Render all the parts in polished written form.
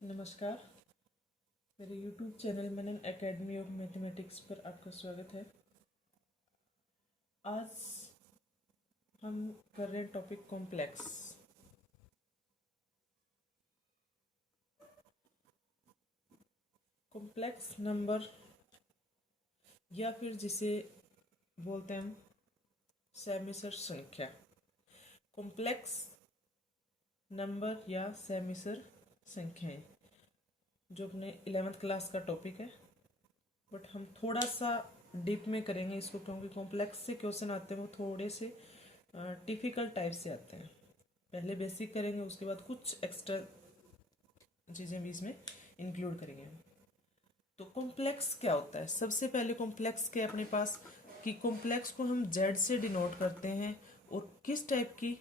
नमस्कार। मेरे YouTube channel Manan academy of mathematics पर आपका स्वागत है। आज हम कर रहे हैं टॉपिक कॉम्प्लेक्स। कॉम्प्लेक्स नंबर या फिर जिसे बोलते हैं हम सेमिसर संख्या। कॉम्प्लेक्स नंबर या सेमिसर संख्याएं जो अपने 11th क्लास का टॉपिक है, बट हम थोड़ा सा डीप में करेंगे इसको, क्योंकि कॉम्प्लेक्स से क्वेश्चन आते हैं वो थोड़े से डिफ़िकल्ट टाइप से आते हैं। पहले बेसिक करेंगे, उसके बाद कुछ एक्स्ट्रा चीज़ें भी इसमें इंक्लूड करेंगे हम। तो कॉम्प्लेक्स क्या होता है? सबसे पहले कॉम्प्लेक्स के अपने पास कि कॉम्प्लेक्स को हम जेड से डिनोट करते हैं, और किस टाइप की,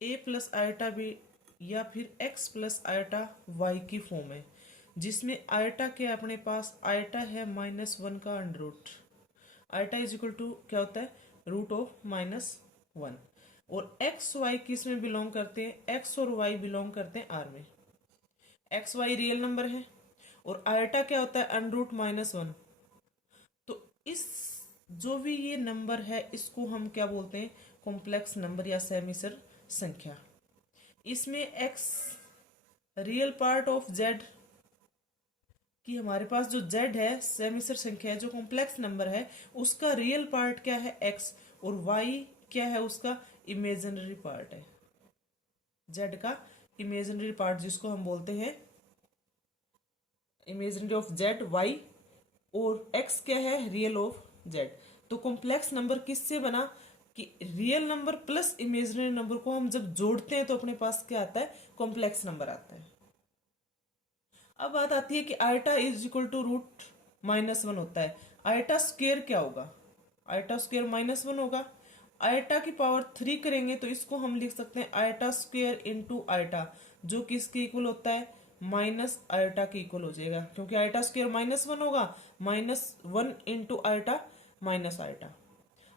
ए प्लस आयटा बी या फिर एक्स प्लस आयटा वाई की फॉर्म है, जिसमें आयटा के अपने पास आयटा है -1 का under root. Iota is equal to क्या होता है? Root of -1। और एक्स वाई किस में बिलोंग करते हैं? एक्स और वाई बिलोंग करते हैं आर में। एक्स वाई रियल नंबर है और आयटा क्या होता है? Under root -1। तो इस जो भी ये नंबर है इसको हम क्या बोलते हैं? कॉम्प्लेक्स नंबर या सेमिसर संख्या। इसमें x real part of Z कि हमारे पास जो z है, सेमिसर संख्या है, जो कॉम्प्लेक्स नंबर है, उसका रियल पार्ट क्या है? x। और y क्या है? उसका इमेजिनरी पार्ट है। z का इमेजिनरी पार्ट जिसको हम बोलते हैं इमेजिनरी ऑफ z y, और x क्या है? Real of z। तो कॉम्प्लेक्स नंबर किससे बना कि real number plus imaginary number को हम जब जोड़ते हैं तो अपने पास क्या आता है? कॉम्प्लेक्स नंबर आता है। अब बात आती है कि iota is equal to root -1 होता है। आयटा स्क्वेयर क्या होगा? आयटा स्क्वेयर -1 होगा। आयटा की पावर 3 करेंगे तो इसको हम लिख सकते हैं आयटा स्क्वेयर इंटू आयटा, जो किसके इक्वल होता है? माइनस आयटा के इक्वल हो जाएगा, क्योंकि आयटा स्क्वेयर -1 होगा। -1 into iota minus iota.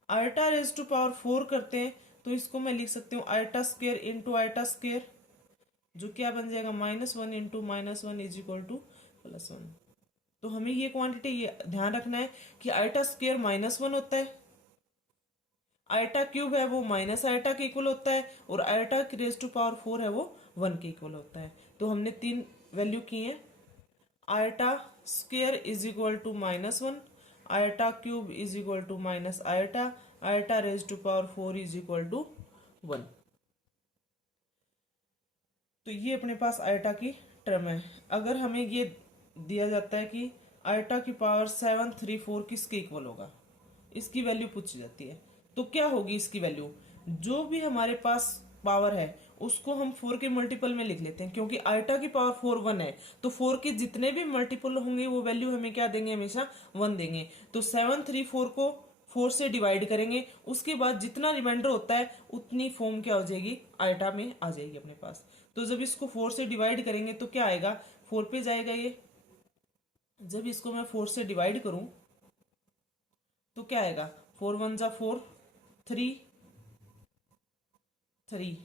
Iota raise to power 4 करते हैं तो इसको मैं लिख सकती हूँ iota square into iota square, जो क्या बन जाएगा? -1 इंटू -1 इज इक्वल टू +1। तो हमें ये क्वांटिटी ये ध्यान रखना है कि आयटा स्क्वेयर -1 होता है, आयटा क्यूब है वो माइनस आयटा के इक्वल होता है, और आयटा की रेज टू पावर 4 है वो 1 के इक्वल होता है। तो हमने 3 वैल्यू की है। Iota square is equal to -1, iota cube is equal to minus iota, iota raise to power 4 is equal to 1। तो ये अपने पास आयटा की टर्म है। अगर हमें ये दिया जाता है कि आयटा की पावर 734 किसके इक्वल होगा, इसकी वैल्यू पूछी जाती है, तो क्या होगी इसकी वैल्यू? जो भी हमारे पास पावर है उसको हम 4 के मल्टीपल में लिख लेते हैं, क्योंकि आयटा की पावर 4 1 है, तो 4 के जितने भी मल्टीपल होंगे वो वैल्यू हमें क्या देंगे? हमेशा 1 देंगे। तो 734 को 4 से डिवाइड करेंगे, उसके बाद जितना रिमाइंडर होता है उतनी फॉर्म क्या हो जाएगी? आयटा में आ जाएगी अपने पास। तो जब इसको 4 से डिवाइड करेंगे तो क्या आएगा? 4 पे जाएगा ये। जब इसको मैं 4 से डिवाइड करूं तो क्या आएगा? 4 1 जा 4, 3 3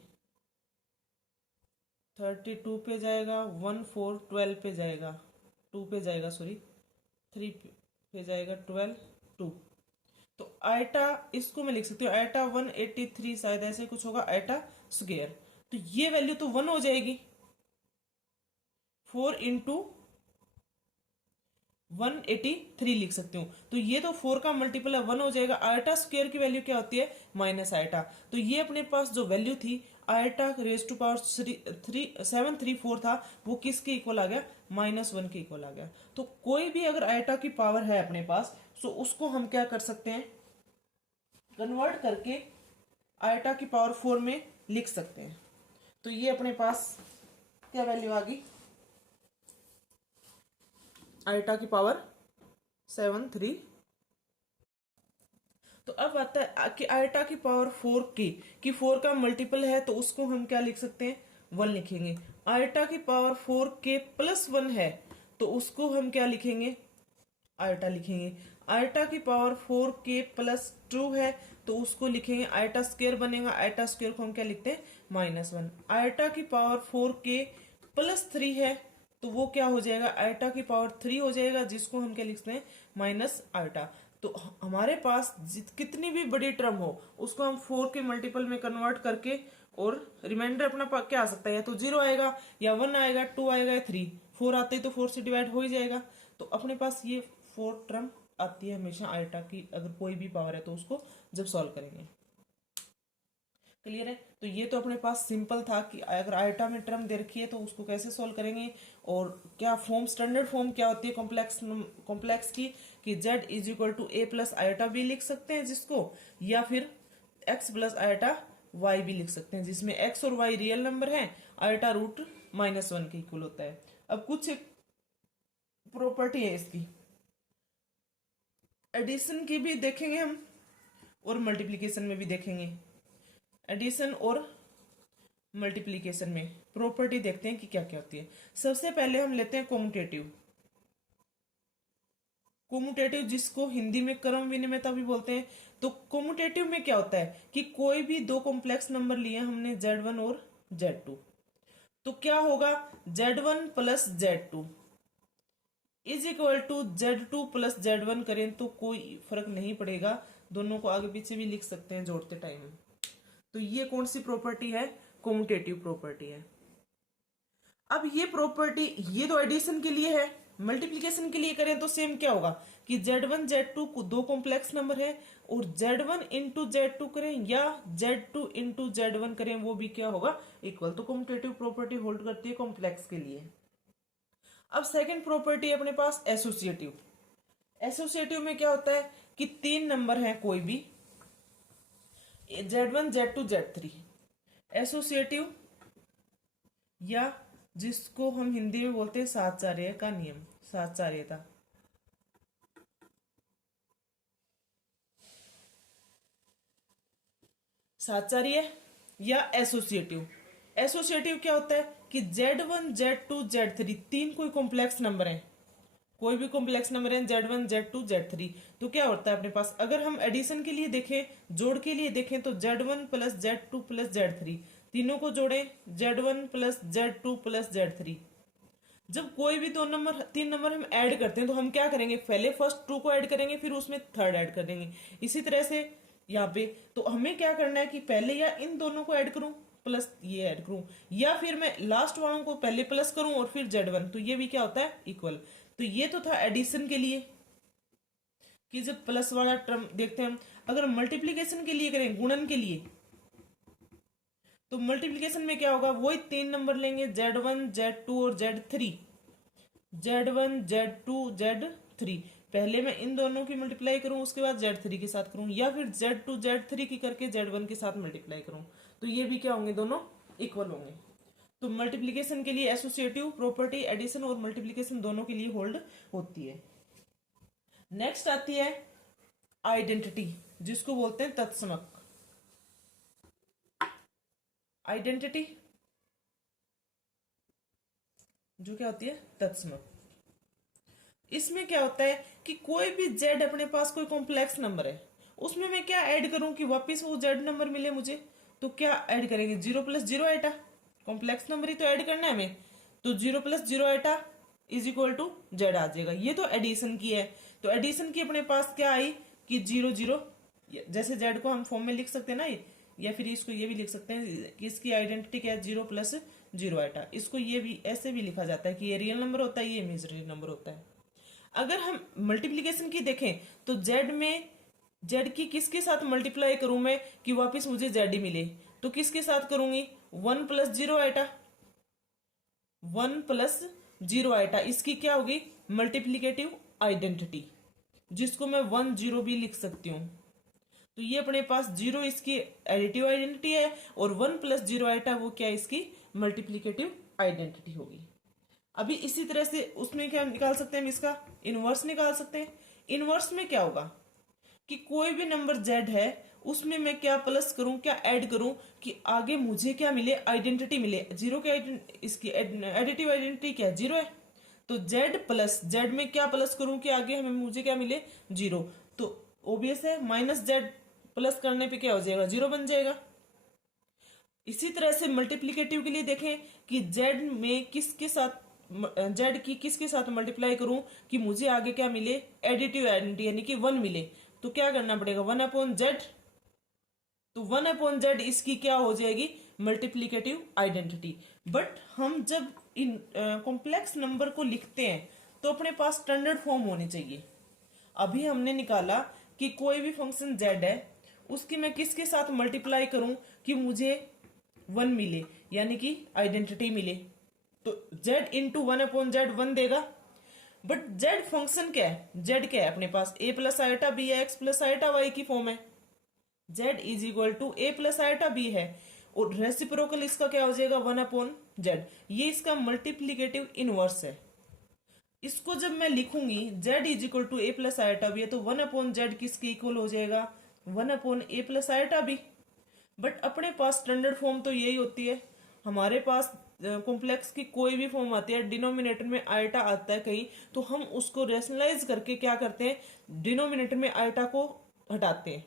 32 पे जाएगा, 1 4 12 पे जाएगा, 2 पे जाएगा, सॉरी 3 पे जाएगा, 12 2। तो आयटा इसको मैं लिख सकती हूँ आयटा 183, शायद ऐसे कुछ होगा, आयटा स्क्वायर। तो ये वैल्यू तो 1 हो जाएगी। 4 इंटू 183 लिख सकती हूँ। तो ये तो 4 का मल्टीपल है, 1 हो जाएगा। आयटा स्क्वायर की वैल्यू क्या होती है? Minus eta. तो ये अपने पास जो वैल्यू थी आयटा रेज टू पावर 734 था, वो किसके इक्वल आ गया? -1 के इक्वल आ गया। तो कोई भी अगर आयटा की पावर है अपने पास, तो उसको हम क्या कर सकते हैं? कन्वर्ट करके आयटा की पावर 4 में लिख सकते हैं। तो ये अपने पास क्या वैल्यू आ गई? आयटा की पावर 7 3। तो अब आता है कि आयटा की पावर 4 की 4 का मल्टीपल है, तो उसको हम क्या लिख सकते हैं? 1 लिखेंगे। आयटा की पावर 4 के प्लस 1 है, तो उसको हम क्या लिखेंगे? आयटा लिखेंगे। आयटा की पावर 4 के प्लस 2 है, तो उसको लिखेंगे आयटा स्क्वायर बनेगा। आयटा स्क्वायर को हम क्या लिखते हैं? -1। आयटा की पावर 4 के प्लस 3 है, तो वो क्या हो जाएगा, आयटा की पावर 3 हो जाएगा, जिसको हम क्या लिखते हैं, माइनस आयटा। तो हमारे पास कितनी भी बड़ी टर्म हो उसको हम 4 के मल्टीपल में कन्वर्ट करके, और रिमाइंडर अपना क्या आ सकता है, या तो 0 आएगा, या 1 आएगा, 2 आएगा, या 3। 4 आते ही तो 4 से डिवाइड हो ही जाएगा। तो अपने पास ये 4 टर्म आती है हमेशा आयटा की, अगर कोई भी पावर है तो उसको जब सॉल्व करेंगे। क्लियर है। तो ये तो अपने पास सिंपल था कि अगर आयटा में टर्म दे रखी है तो उसको कैसे सॉल्व करेंगे, और क्या फॉर्म, स्टैंडर्ड फॉर्म क्या होती है कॉम्प्लेक्स की, कि z is equal to a plus iota भी लिख सकते हैं जिसको, या फिर x प्लस आयटा y भी लिख सकते हैं, जिसमें x और y रियल नंबर है, आयटा रूट -1 के इक्वल होता है। अब कुछ प्रॉपर्टी है इसकी, एडिशन की भी देखेंगे हम और मल्टीप्लीकेशन में भी देखेंगे। एडिशन और मल्टीप्लीकेशन में प्रॉपर्टी देखते हैं कि क्या क्या होती है। सबसे पहले हम लेते हैं कोमुटेटिव। कोमुटेटिव जिसको हिंदी में क्रम विनिमयता भी बोलते हैं। तो कोमुटेटिव में क्या होता है कि कोई भी दो कॉम्प्लेक्स नंबर लिए हमने z1 और z2, तो क्या होगा, z1 plus z2 is equal to z2 plus z1 करें तो कोई फर्क नहीं पड़ेगा, दोनों को आगे पीछे भी लिख सकते हैं जोड़ते टाइम। तो ये कौन सी प्रॉपर्टी है, कोमुटेटिव प्रॉपर्टी है। अब ये प्रॉपर्टी, ये तो एडिशन के लिए है, मल्टीप्लिकेशन के लिए करें तो सेम क्या होगा कि z1 z2 को दो कॉम्प्लेक्स नंबर है, और z1 इंटू z2 करें या z2 इंटू z1 करें, वो भी क्या होगा, इक्वल। तो कॉम्युटेटिव प्रॉपर्टी होल्ड करती है कॉम्प्लेक्स के लिए। अब सेकंड प्रॉपर्टी अपने पास एसोसिएटिव। एसोसिएटिव में क्या होता है कि तीन नंबर हैं कोई भी, z1 z2 z3, एसोसिएटिव, या जिसको हम हिंदी में बोलते हैं साहचर्य का नियम, साहचर्यता। साहचर्य या एसोसिएटिव। एसोसिएटिव क्या होता है कि z1 z2 z3 तीन कोई कॉम्प्लेक्स नंबर है, कोई भी कॉम्प्लेक्स नंबर है z1 z2 z3, तो क्या होता है अपने पास, अगर हम एडिशन के लिए देखें, जोड़ के लिए देखें, तो z1 plus z2 plus z3, तीनों को जोड़ें, z1 plus z2 plus z3। जब कोई भी दो नंबर, तीन नंबर हम ऐड करते हैं तो हम क्या करेंगे, पहले फर्स्ट टू को ऐड करेंगे, फिर उसमें थर्ड ऐड कर देंगे। इसी तरह से यहाँ पे तो हमें क्या करना है कि पहले या इन दोनों को ऐड करूं प्लस ये ऐड करूं, या फिर मैं लास्ट वालों को पहले प्लस करूं और फिर z1, तो ये भी क्या होता है, इक्वल। तो ये तो था एडिशन के लिए कि जब प्लस वाला टर्म देखते हैं हम। अगर मल्टीप्लीकेशन के लिए करें, गुणन के लिए, तो मल्टीप्लीकेशन में क्या होगा, वही तीन नंबर लेंगे z1 z2 और z3, z1 z2 z3, पहले मैं इन दोनों की मल्टीप्लाई करूं, उसके बाद z3 के साथ करूं, या फिर z2 z3 की करके z1 के साथ मल्टीप्लाई करूं, तो ये भी क्या होंगे, दोनों इक्वल होंगे। तो मल्टीप्लिकेशन के लिए एसोसिएटिव प्रॉपर्टी एडिशन और मल्टीप्लिकेशन दोनों के लिए होल्ड होती है। नेक्स्ट आती है आइडेंटिटी, जिसको बोलते हैं तत्समक। आइडेंटिटी जो क्या होती है, तत्समक। इसमें क्या होता है कि कोई भी z अपने पास कोई कॉम्प्लेक्स नंबर है, उसमें मैं क्या ऐड करूं कि वापस वो z नंबर मिले मुझे, तो क्या ऐड करेंगे, 0 प्लस 0 आइटा, कॉम्प्लेक्स नंबर ही तो ऐड करना है हमें, तो 0 plus 0 iota is equal to z आ जाएगा। ये तो एडिशन की है। तो एडिशन की अपने पास क्या आई कि 0 0, जैसे z को हम फॉर्म में लिख सकते हैं ना, या फिर इसको ये भी लिख सकते हैं कि इसकी आइडेंटिटी क्या है, 0 प्लस 0 आइटा। इसको ये भी ऐसे भी लिखा जाता है कि ये रियल नंबर होता है, ये इमेजिनरी नंबर होता है। अगर हम मल्टीप्लिकेशन की देखें तो z में, z की किसके साथ मल्टीप्लाई करूं मैं कि वापस मुझे z ही मिले, तो किसके साथ करूंगी, 1 प्लस 0 आइटा, 1 प्लस 0 आइटा, इसकी क्या होगी, मल्टीप्लिकेटिव आइडेंटिटी, जिसको मैं 1 0 भी लिख सकती हूँ। तो ये अपने पास 0 इसकी एडिटिव आइडेंटिटी है, और 1 प्लस 0 आइटा वो क्या इसकी मल्टीप्लिकेटिव आइडेंटिटी होगी। अभी इसी तरह से उसमें क्या निकाल सकते हैं हम, इसका इनवर्स निकाल सकते हैं। इनवर्स में क्या होगा कि कोई भी नंबर z है, उसमें मैं क्या प्लस करूं, क्या ऐड करूं कि आगे मुझे क्या मिले, आइडेंटिटी मिले। जीरो की इसकी एडिटिव आइडेंटिटी क्या है, 0 है, तो z प्लस z में क्या प्लस करूं कि आगे हमें मुझे क्या मिले, 0। तो ओबियस है माइनस z प्लस करने पे क्या हो जाएगा, 0 बन जाएगा। इसी तरह से मल्टीप्लिकेटिव के लिए देखें कि z में किसके साथ जेड की किसके साथ मल्टीप्लाई करूं कि मुझे आगे क्या मिले, एडिटिव आइडेंटिटी यानी कि 1 मिले, तो क्या करना पड़ेगा 1/z। तो 1/z इसकी क्या हो जाएगी, मल्टीप्लीकेटिव आइडेंटिटी। बट हम जब इन कॉम्प्लेक्स नंबर को लिखते हैं तो अपने पास स्टैंडर्ड फॉर्म होनी चाहिए। अभी हमने निकाला कि कोई भी फंक्शन z है, उसकी मैं किसके साथ मल्टीप्लाई करूं कि मुझे 1 मिले, यानी कि आइडेंटिटी मिले। तो z इंटू 1/z 1 देगा। बट z फंक्शन क्या है, z क्या है अपने पास, a प्लस आइटा बी है, x प्लस आइटा वाई की फॉर्म है। z is equal to a plus iota b है, और रेसिप्रोकल इसका क्या हो जाएगा 1/z। ये इसका मल्टीप्लीकेटिव इनवर्स है। इसको जब मैं लिखूंगी z is equal to a plus iota b है, तो 1/z किसके इक्वल हो जाएगा 1/a plus iota B. But अपने पास स्टैंडर्ड फॉर्म तो यही होती है। हमारे पास कॉम्प्लेक्स की कोई भी फॉर्म आती है, डिनोमिनेटर में आइटा आता है कहीं, तो हम उसको रेशनलाइज करके क्या करते हैं, डिनोमिनेटर में आइटा को हटाते हैं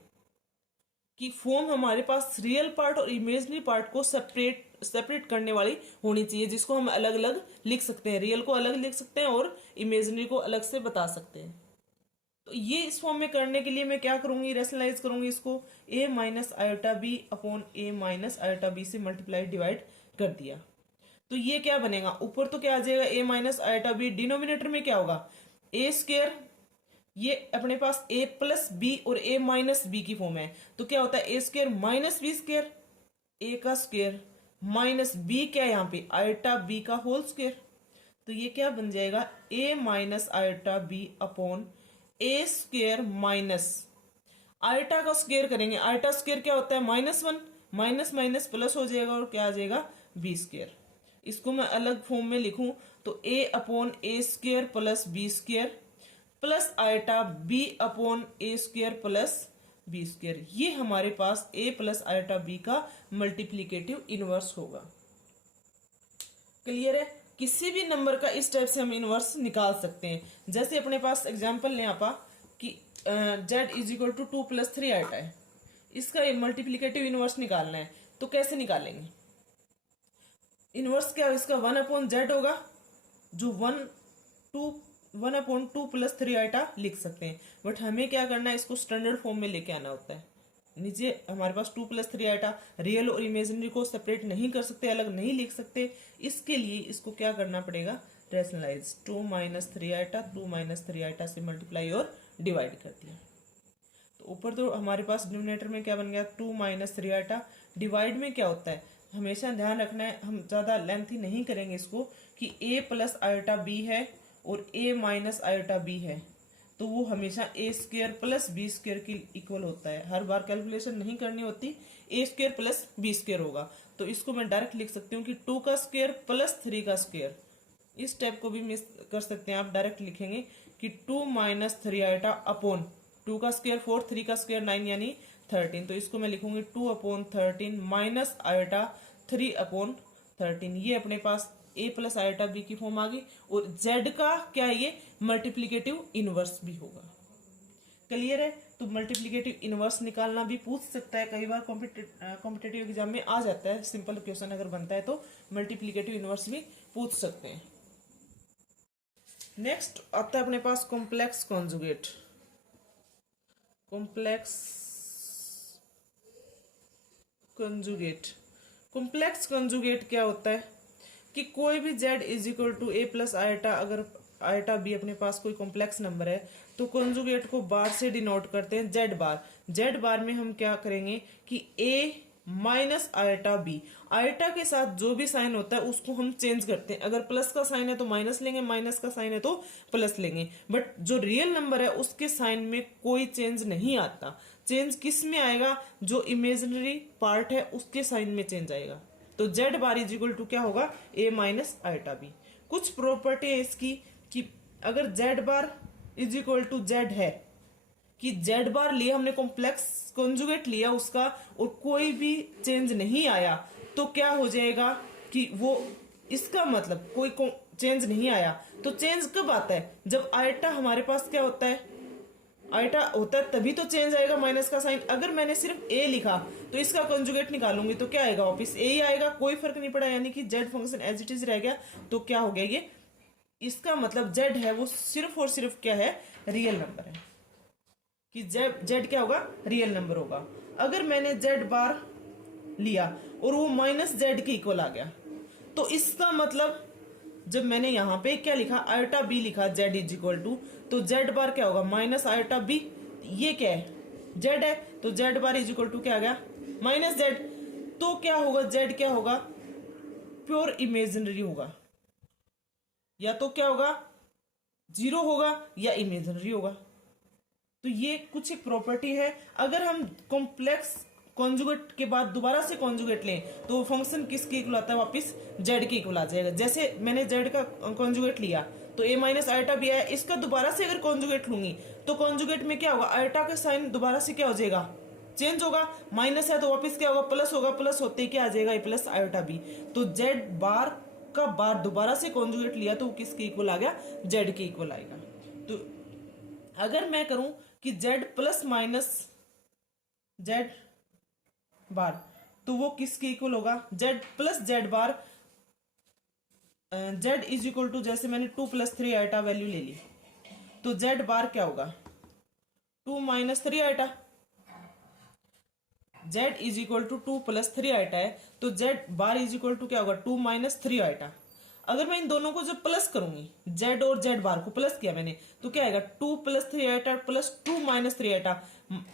कि फॉर्म हमारे पास रियल पार्ट और इमेजिनरी पार्ट को सेपरेट करने वाली होनी चाहिए, जिसको हम अलग अलग लिख सकते हैं, रियल को अलग लिख सकते हैं और इमेजिनरी को अलग से बता सकते हैं। तो ये इस फॉर्म में करने के लिए मैं क्या करूंगी, रेशनलाइज करूंगी इसको, a minus iota b upon a minus iota b से मल्टीप्लाई डिवाइड कर दिया। तो ये क्या बनेगा, ऊपर तो क्या आ जाएगा a minus iota b, denominator में क्या होगा a स्क्वायर, ये अपने पास a प्लस बी और a माइनस बी की फॉर्म है, तो क्या होता है a square minus b square, a का स्क्वायर माइनस b क्या है यहाँ पे आयोटा b का होल स्क्वायर। तो ये क्या बन जाएगा a minus iota b upon a square minus iota का स्क्वेयर करेंगे, आयटा स्क्वेयर क्या होता है -1, माइनस माइनस प्लस हो जाएगा और क्या आ जाएगा बी स्क्वेयर। इसको मैं अलग फॉर्म में लिखूं तो a upon a square plus b square plus iota b upon a square plus b square. ये हमारे पास a प्लस आयटा b का मल्टीप्लीकेटिव इनवर्स होगा। क्लियर है, किसी भी नंबर का इस टाइप से हम इनवर्स निकाल सकते हैं। जैसे अपने पास एग्जांपल लें आपा कि z is equal to 2 plus 3 iota है, इसका मल्टीप्लिकेटिव इनवर्स निकालना है, तो कैसे निकालेंगे, इनवर्स क्या इसका 1/z होगा, जो 1/2 प्लस 3 आइटा लिख सकते हैं। बट हमें क्या करना है, इसको स्टैंडर्ड फॉर्म में लेके आना होता है। नीचे हमारे पास 2 प्लस 3 आइटा, रियल और इमेजिनरी को सेपरेट नहीं कर सकते, अलग नहीं लिख सकते, इसके लिए इसको क्या करना पड़ेगा rationalise, 2 minus 3 iota 2 minus 3 iota से मल्टीप्लाई और डिवाइड कर दिया। तो ऊपर तो हमारे पास डिनोमिनेटर में क्या बन गया 2 माइनस 3 आइटा, डिवाइड में क्या होता है हमेशा ध्यान रखना है, हम ज्यादा लेंथी नहीं करेंगे इसको, कि a प्लस आयोटा b है और a माइनस आयोटा b है, तो वो हमेशा a square plus b square के इक्वल होता है। हर बार कैलकुलेशन नहीं करनी होती, a square plus b square होगा। तो इसको मैं डायरेक्ट लिख सकती हूँ कि 2 का स्क्वेयर प्लस 3 का स्क्वेयर। इस टाइप को भी मिस कर सकते हैं आप, डायरेक्ट लिखेंगे कि 2 माइनस 3 आइटा अपॉन 2 का स्क्वेयर 4, 3 का स्क्वेयर 9 यानी 13। तो इसको मैं लिखूंगी 2/13 माइनस आयोटा 3/13। ये अपने पास a प्लस आयोटा b की फॉर्म आ गई, और z का क्या है ये मल्टीप्लिकेटिव इनवर्स भी होगा। क्लियर है, तो मल्टीप्लिकेटिव इनवर्स निकालना भी पूछ सकता है, कई बार कॉम्पिटेटिव एग्जाम में आ जाता है, सिंपल क्वेश्चन अगर बनता है तो मल्टीप्लिकेटिव इनवर्स भी पूछ सकते हैं। नेक्स्ट आता है अपने पास कॉम्प्लेक्स कॉन्जुगेट। कॉम्प्लेक्स कॉन्जुगेट क्या होता है कि कोई भी z is equal to a plus iota, अगर आयटा b अपने पास कोई कॉम्प्लेक्स नंबर है तो कॉन्जुगेट को बार से डिनोट करते हैं z बार। z बार में हम क्या करेंगे कि a minus iota b, eta के साथ जो भी साइन होता है उसको हम चेंज करते हैं, अगर प्लस का साइन है तो माइनस लेंगे, माइनस का साइन है तो प्लस लेंगे। बट जो रियल नंबर है उसके साइन में कोई चेंज नहीं आता, चेंज किस में आएगा, जो इमेजिनरी पार्ट है उसके साइन में चेंज आएगा। तो z bar is equal to क्या होगा a माइनस आयटा b। कुछ प्रॉपर्टी है इसकी कि अगर z bar is equal to z है, कि z बार लिया हमने कॉम्प्लेक्स कॉन्जुगेट लिया उसका और कोई भी चेंज नहीं आया, तो क्या हो जाएगा कि वो इसका मतलब कोई चेंज नहीं आया। तो चेंज कब आता है, जब आयटा हमारे पास क्या होता है, आयटा होता है तभी तो चेंज आएगा माइनस का साइन। अगर मैंने सिर्फ a लिखा तो इसका कॉन्जुगेट निकालूंगी तो क्या आएगा वापिस a ही आएगा, कोई फर्क नहीं पड़ा, यानी कि z function as it is रह गया। तो क्या हो गया ये इसका मतलब z है वो सिर्फ और सिर्फ क्या है, रियल नंबर है, कि z क्या होगा, रियल नंबर होगा। अगर मैंने z बार लिया और वो माइनस z के इक्वल आ गया, तो इसका मतलब जब मैंने यहां पे क्या लिखा, आयोटा बी लिखा, z इज इक्वल टू, तो z बार क्या होगा, माइनस आयोटा बी, ये क्या है, z है, तो z bar is equal to क्या आ गया, माइनस z। तो क्या होगा, z क्या होगा, प्योर इमेजिनरी होगा, या तो क्या होगा, जीरो होगा या इमेजिनरी होगा। तो ये कुछ एक प्रॉपर्टी है। अगर हम कॉम्प्लेक्स कॉन्जुगेट के बाद दोबारा से कॉन्जुगेट लें तो वो फंक्शन किसके इक्वल आता है, वापस z के इक्वल आ जाएगा। जैसे मैंने z का कॉन्जुगेट लिया तो a माइनस आयोटा भी आया, इसका दोबारा से अगर कॉन्जुगेट लूंगी तो कॉन्जुगेट में क्या होगा, आयोटा का साइन दोबारा से क्या हो जाएगा, चेंज होगा, माइनस है तो वापस क्या होगा, प्लस होगा, प्लस होते ही क्या आ जाएगा, a प्लस आयोटा बी। तो z बार का बार दोबारा से कॉन्जुगेट लिया तो वो किसके इक्वल आ गया, z के इक्वल आएगा। तो अगर मैं करूं कि z plus minus z bar, तो वो किसके इक्वल होगा, z plus z bar, z is equal to, जैसे मैंने 2 प्लस 3 आइटा वैल्यू ले ली, तो z बार क्या होगा, 2 minus 3 iota, z is equal to 2 plus 3 iota है, तो z bar is equal to क्या होगा, 2 माइनस 3 आइटा। अगर मैं इन दोनों को जो प्लस करूंगी, z और z बार को प्लस किया मैंने, तो क्या आएगा, 2 plus 3 iota plus 2 minus 3 iota,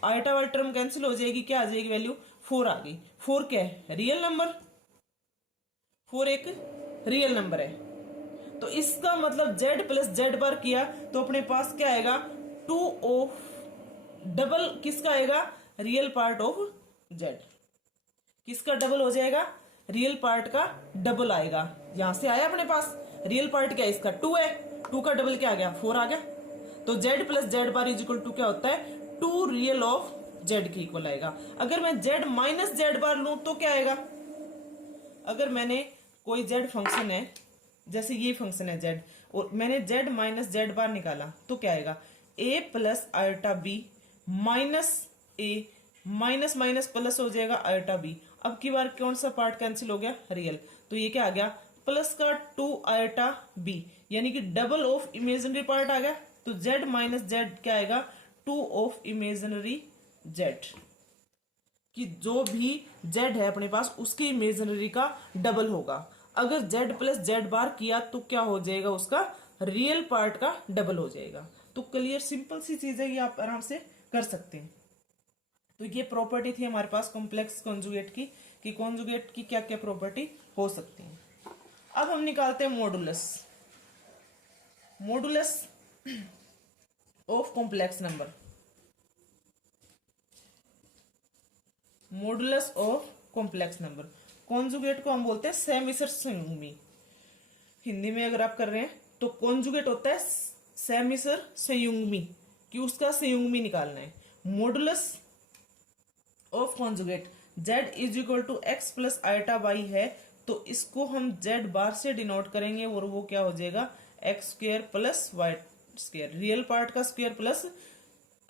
iota वाली टर्म कैंसिल हो जाएगी, क्या आ जाएगी वैल्यू, 4 आ गई। 4 क्या है, रियल नंबर, 4 एक रियल नंबर है। तो इसका मतलब z प्लस z बार किया तो अपने पास क्या आएगा, 2 ऑफ डबल किसका आएगा, रियल पार्ट ऑफ z, किसका डबल हो जाएगा, रियल पार्ट का डबल आएगा। यहां से आया अपने पास, रियल पार्ट क्या है इसका, 2 है, 2 का डबल क्या आ गया, 4 आ गया। तो z plus z bar is equal to क्या होता है, 2 रियल ऑफ z के इक्वल आएगा। अगर मैं z माइनस z बार लूं तो क्या आएगा, अगर मैंने कोई z फंक्शन है, जैसे ये फंक्शन है z, और मैंने z माइनस z बार निकाला तो क्या आएगा, a plus iota b minus a, minus minus plus हो जाएगा आयोटा बी। अब की बार कौन सा पार्ट कैंसिल हो गया, रियल, तो ये क्या आ गया, प्लस का 2 आयोटा बी, यानी कि डबल ऑफ इमेजिनरी पार्ट आ गया। तो z माइनस z क्या आएगा, 2 ऑफ इमेजिनरी z, कि जो भी z है अपने पास उसकी इमेजिनरी का डबल होगा। अगर z प्लस z बार किया तो क्या हो जाएगा, उसका रियल पार्ट का डबल हो जाएगा। तो क्लियर, सिंपल सी चीज है, ये आप आराम से कर सकते हैं। तो ये प्रॉपर्टी थी हमारे पास कॉम्प्लेक्स कॉन्जुगेट की, कि कॉन्जुगेट की क्या क्या प्रॉपर्टी हो सकती है। अब हम निकालते हैं modulus, modulus of complex number, modulus of complex number. Conjugate को हम बोलते हैं सैमिसर संयुग्मी। हिंदी में अगर आप कर रहे हैं तो कॉन्जुगेट होता है सैमिसर संयुग्मी, कि उसका संयुग्मी निकालना है। Modulus of conjugate z is equal to x plus iota y है, तो इसको हम z बार से डिनोट करेंगे और वो क्या हो जाएगा, x square plus y square, real part का स्क्वायर प्लस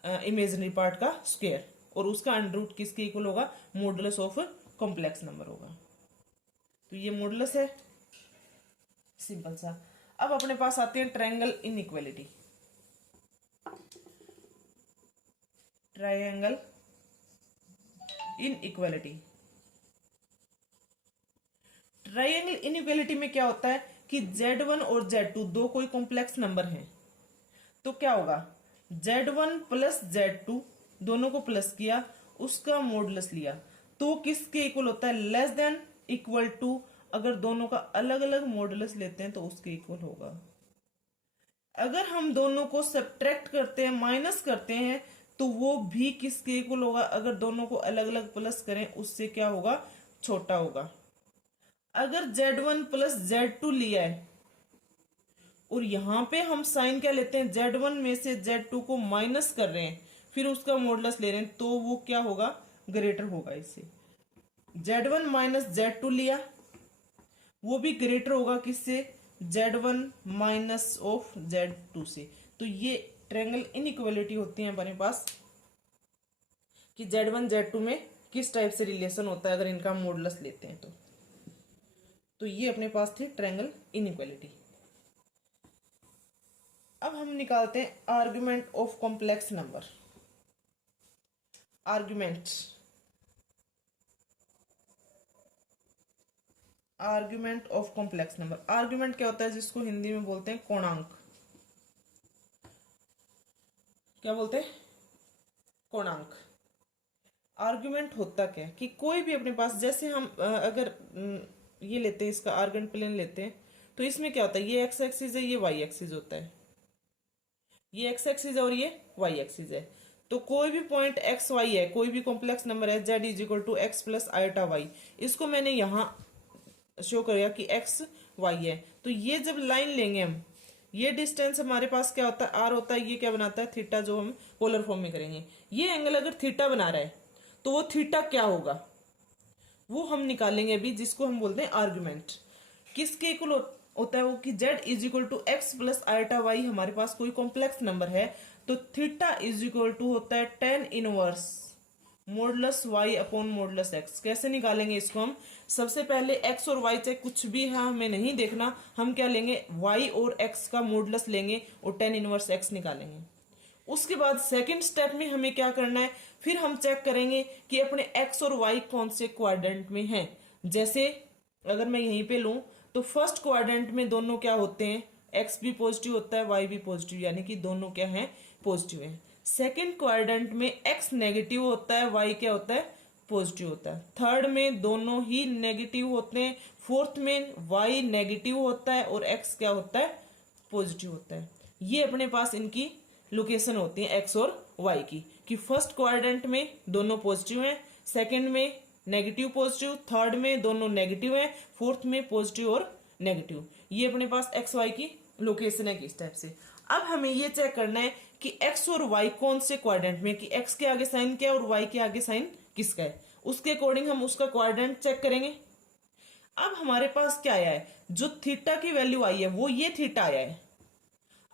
इमेजिनरी पार्ट का स्क्वायर, और उसका अंडर रूट किसके इक्वल होगा, मॉडुलस ऑफ कॉम्प्लेक्स नंबर होगा। तो ये मॉडुलस है, सिंपल सा। अब अपने पास आते हैं triangle inequality, triangle inequality. Triangle inequality में क्या होता है कि z1 और z2 दो कोई कॉम्प्लेक्स नंबर हैं, तो क्या होगा, z1 प्लस z2 दोनों को प्लस किया, उसका मॉडुलस लिया, तो किसके इक्वल होता है, लेस देन इक्वल टू। अगर दोनों का अलग अलग मॉडुलस लेते हैं तो उसके इक्वल होगा। अगर हम दोनों को सब्ट्रैक्ट करते हैं, माइनस करते हैं, तो वो भी किसके इक्वल होगा, अगर दोनों को अलग अलग प्लस करें उससे क्या होगा, छोटा होगा। अगर z1 प्लस z2 लिया है और यहां पे हम साइन क्या लेते हैं, z1 में से z2 को माइनस कर रहे हैं, फिर उसका मॉडुलस ले रहे हैं, तो वो क्या होगा, ग्रेटर होगा इससे। z1 माइनस z2 लिया, वो भी ग्रेटर होगा किससे, z1 माइनस ऑफ z2 से। तो ये ट्रायंगल इनइक्वालिटी होती है हमारे पास, कि z1 z2 में किस टाइप से रिलेशन होता है अगर इनका मॉडुलस लेते हैं तो ये अपने पास थी ट्रायंगल इनइक्वालिटी। अब हम निकालते हैं argument of complex number. Argument of complex number. Argument क्या होता है, जिसको हिंदी में बोलते हैं कोणांक। क्या बोलते हैं? कोणांक। आर्ग्यूमेंट होता क्या है कि कोई भी अपने पास, जैसे हम अगर ये लेते हैं, इसका आर्गेंट प्लेन लेते हैं, तो इसमें क्या होता है, ये एक्स एक्सिस है, ये वाई एक्सिस होता है, ये एक्स एक्सिस है और ये वाई एक्सिस है। तो कोई भी पॉइंट एक्स वाई है, कोई भी कॉम्प्लेक्स नंबर है, z is equal to x plus iota y, इसको मैंने यहाँ शो करेगा कि एक्स वाई है। तो ये जब लाइन लेंगे हम, ये डिस्टेंस हमारे पास क्या होता है, आर होता है, ये क्या बनाता है, थीटा, जो हम पोलर फॉर्म में करेंगे। ये एंगल अगर थीटा बना रहा है तो वो थीटा क्या होगा, वो हम निकालेंगे अभी, जिसको हम बोलते हैं आर्ग्यूमेंट। किसके इक्वल होता है वो, कि z is equal to x plus iota y हमारे पास कोई कॉम्प्लेक्स नंबर है, तो थीटा इज इक्वल टू होता है tan inverse modulus y upon modulus x। कैसे निकालेंगे इसको हम, सबसे पहले x और y चाहे कुछ भी है हमें नहीं देखना, हम क्या लेंगे, y और x का मॉडुलस लेंगे और टेन इनवर्स x निकालेंगे। उसके बाद सेकंड स्टेप में हमें क्या करना है, फिर हम चेक करेंगे कि अपने x और y कौन से क्वाड्रेंट में हैं। जैसे अगर मैं यहीं पे लूं तो फर्स्ट क्वाड्रेंट में दोनों क्या होते हैं, x भी पॉजिटिव होता है, y भी पॉजिटिव, यानी कि दोनों क्या हैं, पॉजिटिव हैं। सेकंड क्वाड्रेंट में x नेगेटिव होता है, y क्या होता है, पॉजिटिव होता है। थर्ड में दोनों ही नेगेटिव होते हैं। फोर्थ में y नेगेटिव होता है और x क्या होता है, पॉजिटिव होता है। ये अपने पास इनकी लोकेशन होती है एक्स और वाई की, कि फर्स्ट क्वाड्रेंट में दोनों पॉजिटिव हैं, सेकंड में नेगेटिव पॉजिटिव, थर्ड में दोनों नेगेटिव हैं, फोर्थ में पॉजिटिव और नेगेटिव। ये अपने पास एक्स वाई की लोकेशन है किस टाइप से। अब हमें ये चेक करना है कि एक्स और वाई कौन से क्वाड्रेंट में, कि एक्स के आगे साइन क्या है और वाई के आगे साइन किसका है, उसके अकॉर्डिंग हम उसका क्वाड्रेंट चेक करेंगे। अब हमारे पास क्या आया है, जो थीटा की वैल्यू आई है वो ये थीटा आया है।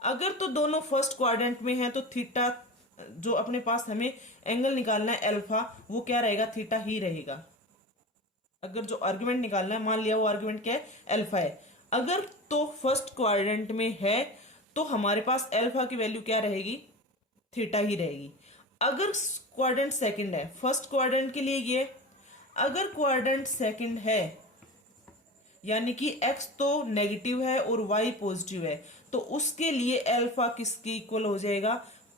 अगर तो दोनों फर्स्ट क्वाड्रेंट में है तो थीटा, जो अपने पास हमें एंगल निकालना है अल्फा, वो क्या रहेगा, थीटा ही रहेगा। अगर जो आर्ग्यूमेंट निकालना है, मान लिया वो आर्ग्यूमेंट क्या है, अल्फा है। अगर तो फर्स्ट क्वाड्रेंट में है तो हमारे पास अल्फा की वैल्यू क्या रहेगी, थीटा ही रहेगी। अगर क्वाड्रेंट सेकंड है, फर्स्ट क्वाड्रेंट के लिए ये, अगर क्वाड्रेंट सेकंड है यानी कि x तो नेगेटिव है और y पॉजिटिव है, तो उसके लिए अल्फा किसके इक्वल हो जाएगा,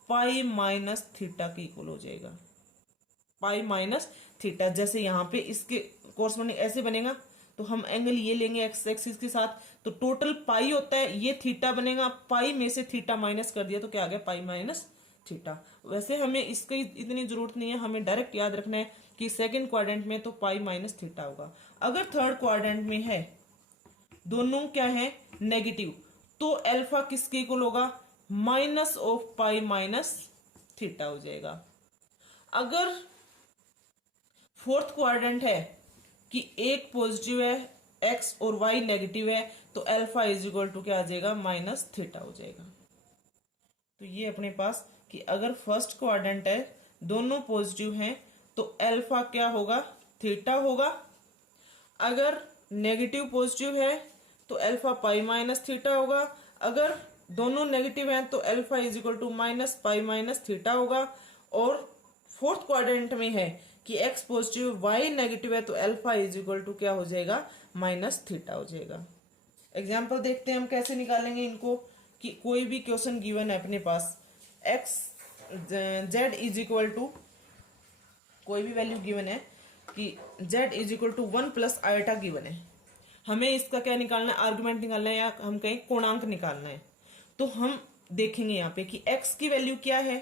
पाई माइनस थीटा के इक्वल हो जाएगा, पाई माइनस थीटा। जैसे यहाँ पे इसके कोर्सपोंडिंग ऐसे बनेगा, तो हम एंगल ये लेंगे एक्स एक्सिस के साथ, तो टोटल पाई होता है, ये थीटा बनेगा, पाई में से थीटा माइनस कर दिया तो क्या आ गया, पाई माइनस थीटा। वैसे हमें इसकी इतनी जरूरत नहीं है, हमें डायरेक्ट याद रखना है कि सेकंड क्वाड्रेंट में तो पाई माइनस थीटा होगा। अगर थर्ड क्वाड्रेंट में है, दोनों क्या है, नेगेटिव, तो अल्फा किसके इक्वल होगा, minus of pi minus theta हो जाएगा। अगर फोर्थ क्वाड्रेंट है कि एक पॉजिटिव है, एक्स और वाई नेगेटिव है, तो अल्फा इज इक्वल टू क्या आ जाएगा, माइनस थीटा हो जाएगा। तो ये अपने पास कि अगर फर्स्ट क्वाड्रेंट है, दोनों पॉजिटिव हैं, तो अल्फा क्या होगा, थीटा होगा। अगर नेगेटिव पॉजिटिव है तो अल्फा पाई माइनस थीटा होगा। अगर दोनों नेगेटिव हैं तो alpha is equal to minus pi minus theta होगा। और फोर्थ क्वाड्रेंट में है कि एक्स पॉजिटिव वाई नेगेटिव है, तो अल्फा इज इक्वल टू क्या हो जाएगा, माइनस थीटा हो जाएगा। एग्जाम्पल देखते हैं हम कैसे निकालेंगे इनको, कि कोई भी क्वेश्चन गिवन है अपने पास, X Z is equal to, कोई भी वैल्यू गिवन है कि z is equal to 1 plus iota given है, हमें इसका क्या निकालना है, आर्गुमेंट निकालना है, या हम कहें कोणांक निकालना है। तो हम देखेंगे यहाँ पे कि x की वैल्यू क्या है,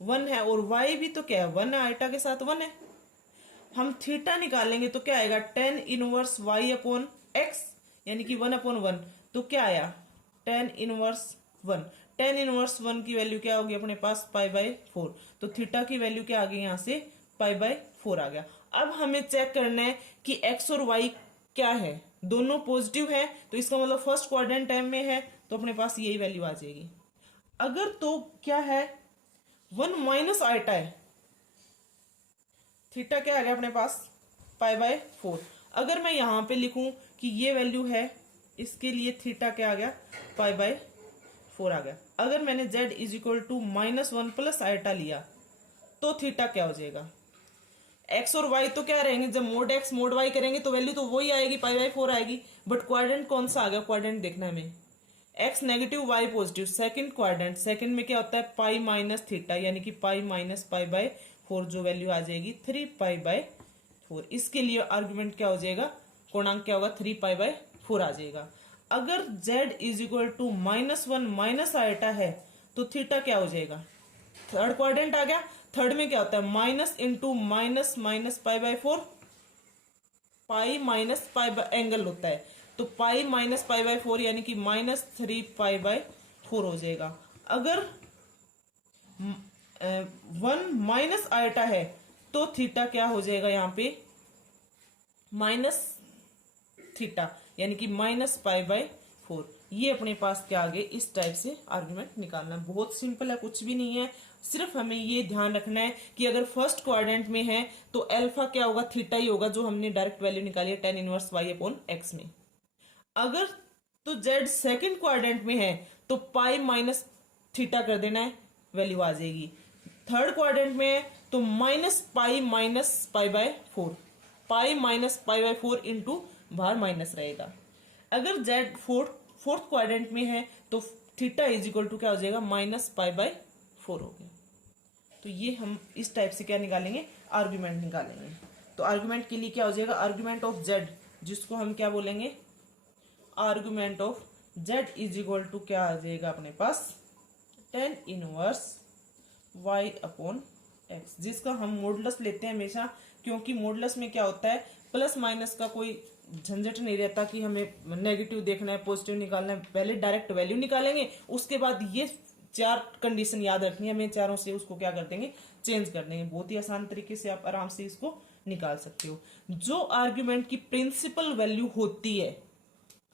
1 है, और y भी तो क्या है, 1 है, आयोटा के साथ 1 है। हम थीटा निकालेंगे तो क्या आएगा, tan inverse y upon x, यानी कि 1 अपॉन 1, तो क्या आया, टेन इनवर्स 1। टेन इनवर्स 1 की वैल्यू क्या होगी अपने पास, पाई बाय 4। तो थीटा की वैल्यू क्या आ गई यहाँ से, पाई बाय 4 आ गया। अब हमें चेक करना है कि x और y क्या है, दोनों पॉजिटिव है, तो इसका मतलब फर्स्ट क्वाड्रेंट टाइम में है, तो अपने पास यही वैल्यू आ जाएगी। अगर तो क्या है, 1 माइनस आयोटा है, थीटा क्या आ गया अपने पास, पाई बाय 4। अगर मैं यहां पे लिखूं कि ये वैल्यू है, इसके लिए थीटा क्या आ गया, पाई बाय 4 आ गया। अगर मैंने z is equal to -1 plus iota लिया तो थीटा क्या हो जाएगा? x और y तो क्या रहेंगे, जब मोड x मोड y करेंगे तो वैल्यू तो वही आएगी, π/4 आएगी। बट क्वाड्रेंट कौन सा आ गया? क्वाड्रेंट देखना है हमें, x negative y positive, second quadrant, second में क्या होता है पाई माइनस थीटा, यानी कि पाई माइनस π/4 जो वैल्यू आ जाएगी 3π/4। इसके लिए आर्गुमेंट क्या हो जाएगा, कोणांक क्या होगा 3π/4 आ जाएगा। अगर z is equal to -1 minus iota है तो थीटा क्या हो जाएगा? थर्ड क्वाड्रेंट आ गया। थर्ड में क्या होता है minus into minus minus π/4, pi minus pi angle होता है, तो पाई माइनस π/4 यानी कि -3π/4 हो जाएगा। अगर 1 माइनस आयटा है तो थीटा क्या हो जाएगा, यहाँ पे माइनस थीटा यानी कि -π/4। ये अपने पास क्या आ गए, इस टाइप से आर्गुमेंट निकालना। बहुत सिंपल है, कुछ भी नहीं है, सिर्फ हमें ये ध्यान रखना है कि अगर फर्स्ट क्वाड्रेंट में है तो अल्फा क्या होगा, थीटा ही होगा, जो हमने डायरेक्ट वैल्यू निकाली है tan इनवर्स y/x में। अगर तो z सेकंड क्वाड्रेंट में है तो पाई माइनस थीटा कर देना है, वैल्यू आ जाएगी। थर्ड क्वाड्रेंट में है तो minus pi π/4, pi minus π/4 into बाहर माइनस रहेगा। अगर z फोर्थ क्वाड्रेंट में है तो थीटा इज इक्वल टू क्या हो जाएगा, -π/4 हो गया। तो ये हम इस टाइप से क्या निकालेंगे, आर्गुमेंट निकालेंगे। तो आर्गुमेंट के लिए क्या हो जाएगा, आर्गुमेंट ऑफ z, जिसको हम क्या बोलेंगे, argument of z is equal to क्या आ जाएगा अपने पास, tan इनवर्स y/x, जिसका हम मॉडुलस लेते हैं हमेशा, क्योंकि मॉडुलस में क्या होता है प्लस माइनस का कोई झंझट नहीं रहता कि हमें नेगेटिव देखना है पॉजिटिव निकालना है। पहले डायरेक्ट वैल्यू निकालेंगे, उसके बाद ये 4 कंडीशन याद रखनी है हमें, चारों से उसको क्या कर देंगे, चेंज कर देंगे। बहुत ही आसान तरीके से आप आराम से इसको निकाल सकते हो। जो आर्ग्यूमेंट की प्रिंसिपल वैल्यू होती है,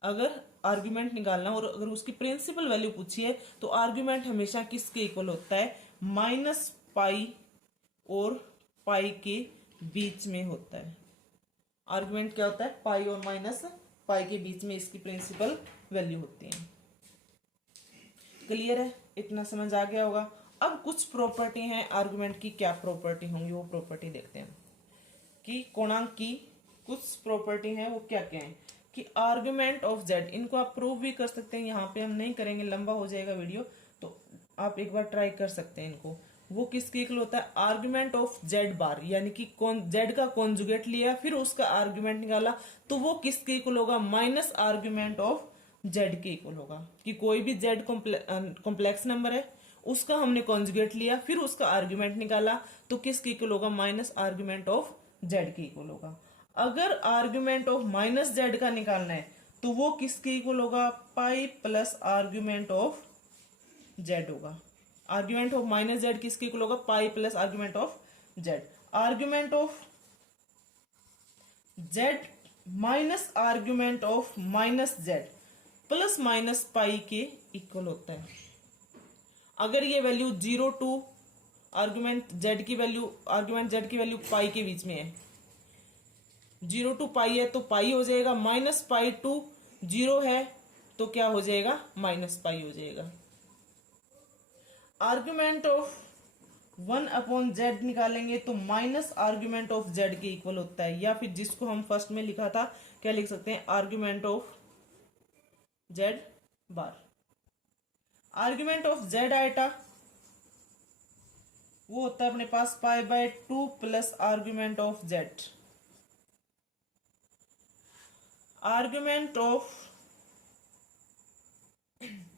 अगर आर्ग्यूमेंट निकालना और अगर उसकी प्रिंसिपल वैल्यू पूछी है तो आर्ग्यूमेंट हमेशा किसके इक्वल होता है, -π और पाई के बीच में होता है। आर्गुमेंट क्या होता है, पाई और माइनस पाई के बीच में इसकी प्रिंसिपल वैल्यू होती है। क्लियर है, इतना समझ आ गया होगा। अब कुछ प्रॉपर्टी हैं आर्गुमेंट की, क्या प्रॉपर्टी होंगी वो प्रॉपर्टी देखते हैं। कि कोणांक की कुछ प्रॉपर्टी हैं, वो क्या क्या है कि आर्गुमेंट ऑफ z, इनको आप प्रूव भी कर सकते हैं, यहाँ पे हम नहीं करेंगे, लंबा हो जाएगा वीडियो, तो आप एक बार ट्राई कर सकते हैं इनको। वो किसके इक्वल होता है, आर्गुमेंट ऑफ z बार, यानी कि z का कॉन्जुगेट लिया फिर उसका आर्गुमेंट निकाला, तो वो किसके इक्वल होगा, माइनस आर्गुमेंट ऑफ z के इक्वल होगा। कि कोई भी z कॉम्प्लेक्स नंबर है, उसका हमने कॉन्जुगेट लिया फिर उसका आर्गुमेंट निकाला, तो किसके इक्वल होगा, माइनस आर्गुमेंट ऑफ z के इक्वल होगा। अगर आर्गुमेंट ऑफ माइनस z का निकालना है तो वो किसके इक्वल होगा, pi plus argument of z होगा। आर्ग्यूमेंट ऑफ माइनस जेड किसके इक्वल होगा, pi plus argument of Z. Argument of Z minus argument of minus Z plus minus pi के इक्वल होता है। अगर ये वैल्यू 0 टू आर्ग्यूमेंट जेड की value pi के बीच में है, 0 टू पाई है तो पाई हो जाएगा, माइनस पाई टू 0 है तो क्या हो जाएगा, माइनस पाई हो जाएगा। आर्ग्यूमेंट ऑफ 1/z निकालेंगे तो माइनस आर्ग्यूमेंट ऑफ z के इक्वल होता है, या फिर जिसको हम फर्स्ट में लिखा था क्या लिख सकते हैं, argument of z bar. Argument of z iota वो होता है अपने पास π/2 plus argument of z। Argument of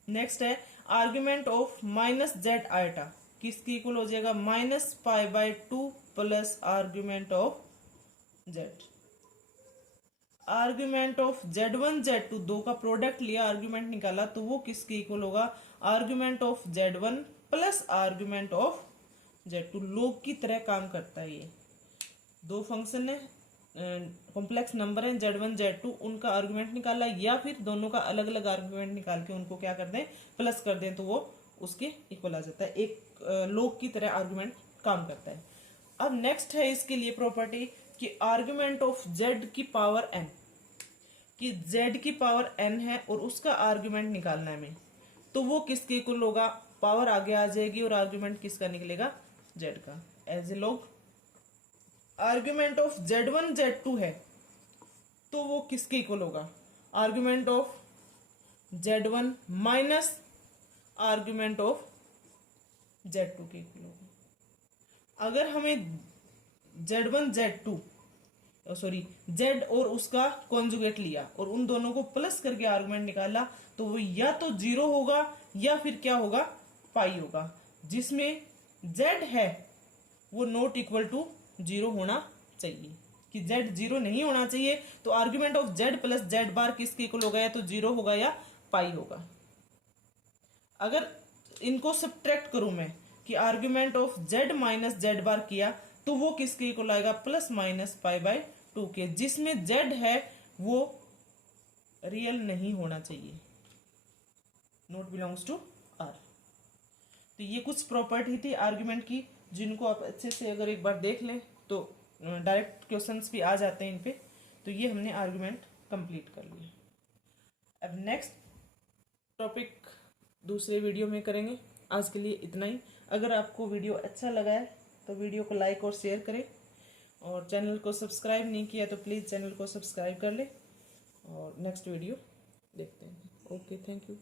next है argument of minus Z iota, किसकी इक्वल हो जाएगा, -π/2 plus argument of Z. Argument of z1 z2 दो का प्रोडक्ट लिया, आर्ग्यूमेंट निकाला, तो वो किसके इक्वल होगा, argument of z1 plus argument of z2। लोग की तरह काम करता है ये। दो फंक्शन है, कॉम्प्लेक्स नंबर है z1 z2, उनका आर्गुमेंट निकाला या फिर दोनों का अलग अलग आर्गुमेंट निकाल के उनको क्या कर दें, प्लस कर दें, तो वो उसके इक्वल आ जाता है। एक लोग की तरह आर्गुमेंट काम करता है। अब नेक्स्ट है इसके लिए प्रॉपर्टी कि आर्गुमेंट ऑफ z की पावर n, कि z की पावर n है और उसका आर्गुमेंट निकालना है हमें, तो वो किसके इक्वल होगा, पावर आगे आ जाएगी और आर्ग्यूमेंट किसका निकलेगा, z का। As a log argument of z1 z2 है तो वो किसके इक्वल होगा, आर्ग्यूमेंट ऑफ z1 माइनस आर्ग्यूमेंट ऑफ z2 के इक्वल होगा। अगर हमें z1 z2 सॉरी z और उसका कॉन्जुगेट लिया और उन दोनों को प्लस करके आर्गुमेंट निकाला तो वो या तो 0 होगा या फिर क्या होगा, पाई होगा। जिसमें z है वो नॉट इक्वल टू 0 होना चाहिए, कि z 0 नहीं होना चाहिए। तो argument of z plus z बार किसके इक्वल होगा, या तो 0 होगा या पाई होगा। अगर इनको सब्ट्रैक्ट करूं मैं कि argument of z minus z बार किया तो वो किसके इक्वल आएगा, प्लस माइनस पाई बाय 2 के, जिसमें z है वो रियल नहीं होना चाहिए, नॉट बिलोंग्स टू r। तो ये कुछ प्रॉपर्टी थी आर्ग्यूमेंट की जिनको आप अच्छे से अगर एक बार देख लें तो डायरेक्ट क्वेश्चंस भी आ जाते हैं इन पे। तो ये हमने आर्ग्यूमेंट कंप्लीट कर लिया। अब नेक्स्ट टॉपिक दूसरे वीडियो में करेंगे। आज के लिए इतना ही। अगर आपको वीडियो अच्छा लगा है तो वीडियो को लाइक और शेयर करें, और चैनल को सब्सक्राइब नहीं किया तो प्लीज़ चैनल को सब्सक्राइब कर लें, और नेक्स्ट वीडियो देखते हैं। Okay, thank you.